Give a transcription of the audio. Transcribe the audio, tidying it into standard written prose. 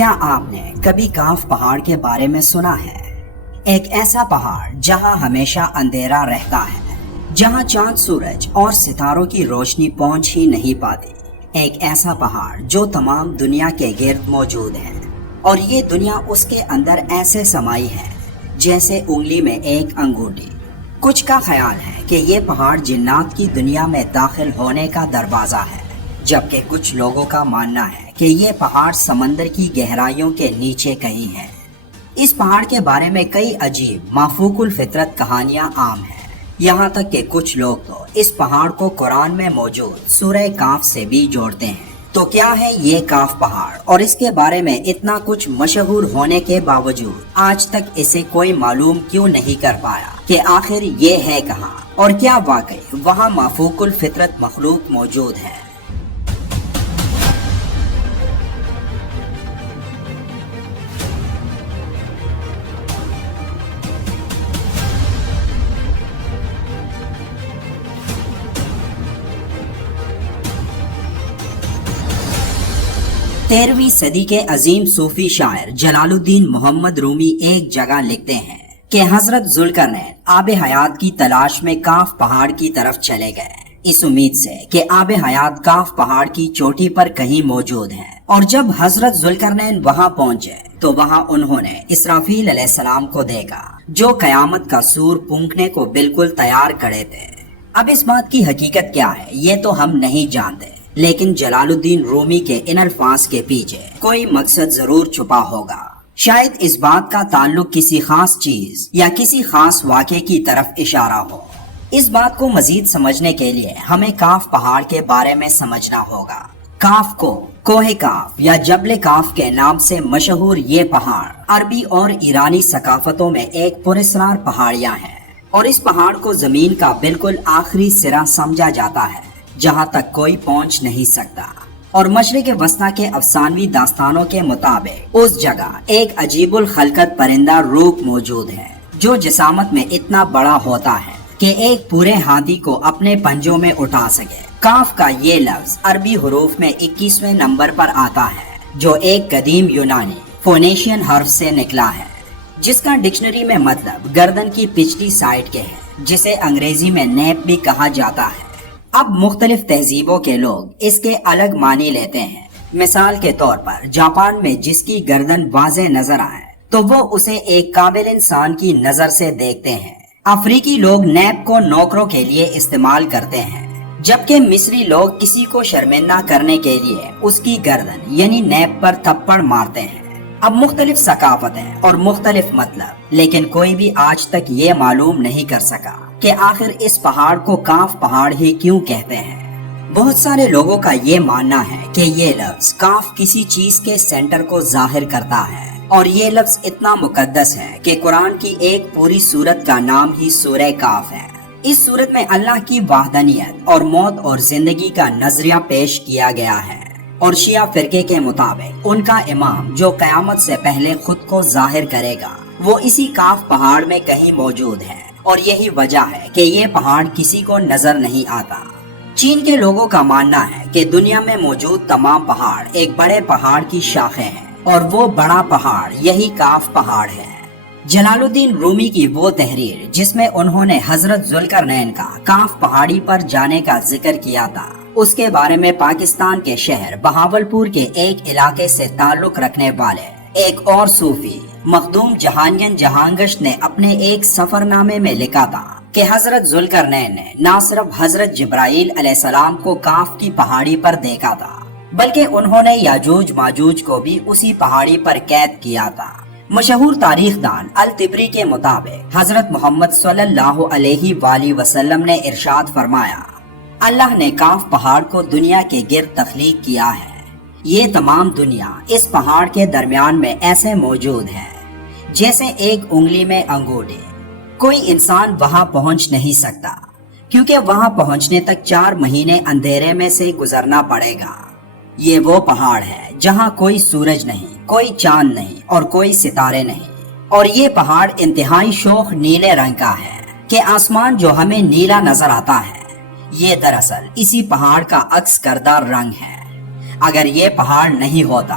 کیا آپ نے کبھی کاف پہاڑ کے بارے میں سنا ہے؟ ایک ایسا پہاڑ جہاں ہمیشہ اندھیرا رہتا ہے، جہاں چاند سورج اور ستاروں کی روشنی پہنچ ہی نہیں پاتی۔ ایک ایسا پہاڑ جو تمام دنیا کے گرد موجود ہے، اور یہ دنیا اس کے اندر ایسے سمائی ہے جیسے انگلی میں ایک انگوٹھی۔ کچھ کا خیال ہے کہ یہ پہاڑ جنات کی دنیا میں داخل ہونے کا دروازہ ہے، جبکہ کچھ لوگوں کا ماننا ہے کہ یہ پہاڑ سمندر کی گہرائیوں کے نیچے کہیں ہے۔ اس پہاڑ کے بارے میں کئی عجیب مافوق الفطرت کہانیاں عام ہیں، یہاں تک کہ کچھ لوگ تو اس پہاڑ کو قرآن میں موجود سورہ کاف سے بھی جوڑتے ہیں۔ تو کیا ہے یہ کاف پہاڑ، اور اس کے بارے میں اتنا کچھ مشہور ہونے کے باوجود آج تک اسے کوئی معلوم کیوں نہیں کر پایا کہ آخر یہ ہے کہاں، اور کیا واقعی وہاں مافوق الفطرت مخلوق موجود ہے؟ تیرہویں صدی کے عظیم صوفی شاعر جلال الدین محمد رومی ایک جگہ لکھتے ہیں کہ حضرت ذوالقرنین آب حیات کی تلاش میں کاف پہاڑ کی طرف چلے گئے، اس امید سے کہ آب حیات کاف پہاڑ کی چوٹی پر کہیں موجود ہے۔ اور جب حضرت ذوالقرنین وہاں پہنچے تو وہاں انہوں نے اسرافیل علیہ السلام کو دیکھا، جو قیامت کا سور پھونکنے کو بالکل تیار کھڑے تھے۔ اب اس بات کی حقیقت کیا ہے یہ تو ہم نہیں جانتے، لیکن جلال الدین رومی کے ان الفاظ کے پیچھے کوئی مقصد ضرور چھپا ہوگا۔ شاید اس بات کا تعلق کسی خاص چیز یا کسی خاص واقعے کی طرف اشارہ ہو۔ اس بات کو مزید سمجھنے کے لیے ہمیں کاف پہاڑ کے بارے میں سمجھنا ہوگا۔ کاف کو کوہ کاف یا جبل کاف کے نام سے مشہور یہ پہاڑ عربی اور ایرانی ثقافتوں میں ایک پراسرار پہاڑیاں ہیں، اور اس پہاڑ کو زمین کا بالکل آخری سرا سمجھا جاتا ہے جہاں تک کوئی پہنچ نہیں سکتا۔ اور مشرق وسطیٰ کے افسانوی داستانوں کے مطابق اس جگہ ایک عجیب الخلقت پرندہ روک موجود ہے، جو جسامت میں اتنا بڑا ہوتا ہے کہ ایک پورے ہاتھی کو اپنے پنجوں میں اٹھا سکے۔ کاف کا یہ لفظ عربی حروف میں 21ویں نمبر پر آتا ہے، جو ایک قدیم یونانی فونیشین حرف سے نکلا ہے، جس کا ڈکشنری میں مطلب گردن کی پچھلی سائڈ کے ہے، جسے انگریزی میں نیپ بھی کہا جاتا ہے۔ اب مختلف تہذیبوں کے لوگ اس کے الگ معنی لیتے ہیں۔ مثال کے طور پر جاپان میں جس کی گردن واضح نظر آئے تو وہ اسے ایک قابل انسان کی نظر سے دیکھتے ہیں۔ افریقی لوگ نیپ کو نوکروں کے لیے استعمال کرتے ہیں، جبکہ مصری لوگ کسی کو شرمندہ کرنے کے لیے اس کی گردن یعنی نیپ پر تھپڑ مارتے ہیں۔ اب مختلف ثقافتیں اور مختلف مطلب، لیکن کوئی بھی آج تک یہ معلوم نہیں کر سکا کہ آخر اس پہاڑ کو کاف پہاڑ ہی کیوں کہتے ہیں۔ بہت سارے لوگوں کا یہ ماننا ہے کہ یہ لفظ کاف کسی چیز کے سینٹر کو ظاہر کرتا ہے، اور یہ لفظ اتنا مقدس ہے کہ قرآن کی ایک پوری سورت کا نام ہی سورہ کاف ہے۔ اس سورت میں اللہ کی وحدانیت اور موت اور زندگی کا نظریہ پیش کیا گیا ہے، اور شیعہ فرقے کے مطابق ان کا امام جو قیامت سے پہلے خود کو ظاہر کرے گا وہ اسی کاف پہاڑ میں کہیں موجود ہے، اور یہی وجہ ہے کہ یہ پہاڑ کسی کو نظر نہیں آتا۔ چین کے لوگوں کا ماننا ہے کہ دنیا میں موجود تمام پہاڑ ایک بڑے پہاڑ کی شاخیں ہیں، اور وہ بڑا پہاڑ یہی کاف پہاڑ ہے۔ جلال الدین رومی کی وہ تحریر جس میں انہوں نے حضرت ذوالقرنین کا کاف پہاڑی پر جانے کا ذکر کیا تھا، اس کے بارے میں پاکستان کے شہر بہاولپور کے ایک علاقے سے تعلق رکھنے والے ایک اور صوفی مخدوم جہانگیر جہانگشت نے اپنے ایک سفر نامے میں لکھا تھا کہ حضرت ذوالقرنین نے نہ صرف حضرت جبرائیل علیہ السلام کو کاف کی پہاڑی پر دیکھا تھا، بلکہ انہوں نے یاجوج ماجوج کو بھی اسی پہاڑی پر قید کیا تھا۔ مشہور تاریخ دان الطبری کے مطابق حضرت محمد صلی اللہ علیہ وآلہ وسلم نے ارشاد فرمایا، اللہ نے کاف پہاڑ کو دنیا کے گرد تخلیق کیا ہے، یہ تمام دنیا اس پہاڑ کے درمیان میں ایسے موجود ہے جیسے ایک انگلی میں انگوٹھی۔ کوئی انسان وہاں پہنچ نہیں سکتا، کیونکہ وہاں پہنچنے تک 4 مہینے اندھیرے میں سے گزرنا پڑے گا۔ یہ وہ پہاڑ ہے جہاں کوئی سورج نہیں، کوئی چاند نہیں اور کوئی ستارے نہیں، اور یہ پہاڑ انتہائی شوخ نیلے رنگ کا ہے کہ آسمان جو ہمیں نیلا نظر آتا ہے یہ دراصل اسی پہاڑ کا عکس کردہ رنگ ہے۔ اگر یہ پہاڑ نہیں ہوتا